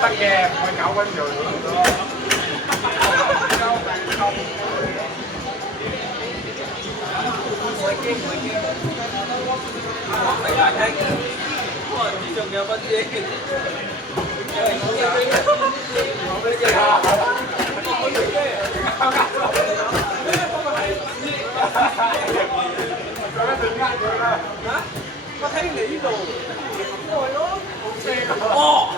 Tắt nghe, coi cậu quanh rồi. Chỉ trồng nhà phân gì? Có thấy nghĩ đồ rồi đó. Ồ.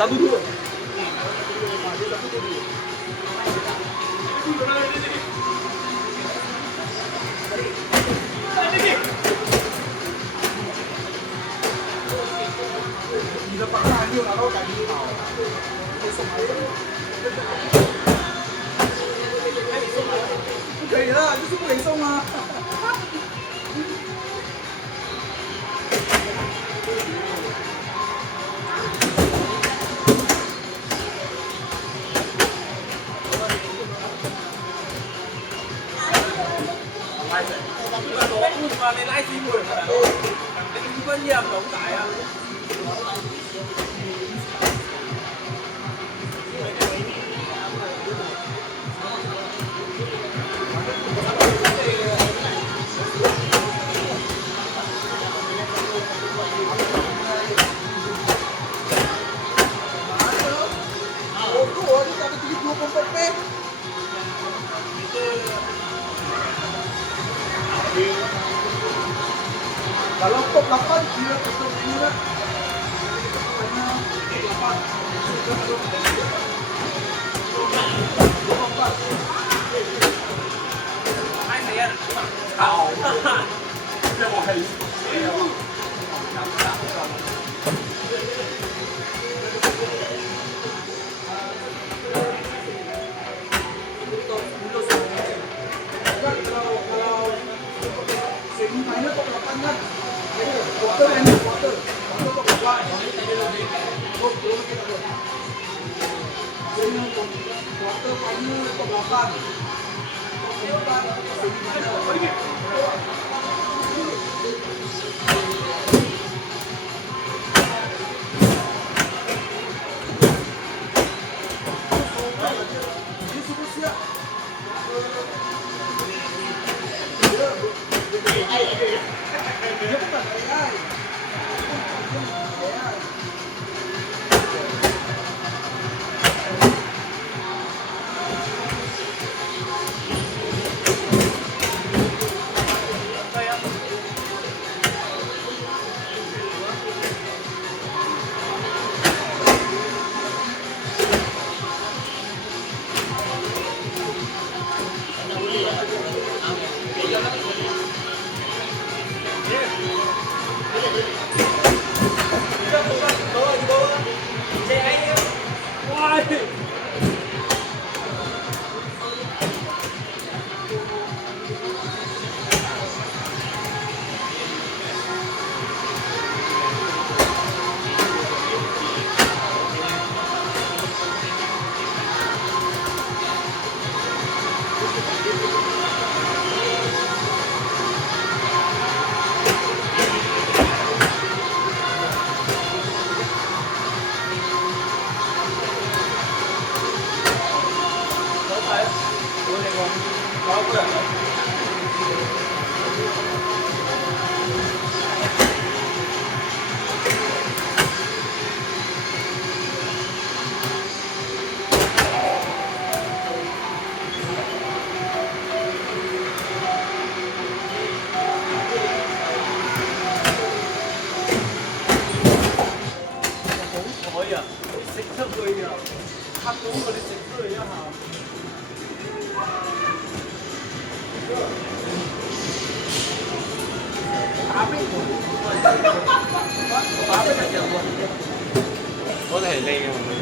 Satu dua. Ni的把它用拿到感觉好，不可以了，就是不给送啊。Mà lên lái xí mùi mà không có nhiều tổng tải à. Kalau top 8 dia tetap dia. Ai thấy à? Hảo. Cái mày. Mainnya top 8 kan? Quarter ini quarter top 8. Oh, belum kita buat. Ini quarter final top 8. Ini sudah siap. Dia bukan AI. 打邊盤，打邊一樣喎。我哋係呢嘅。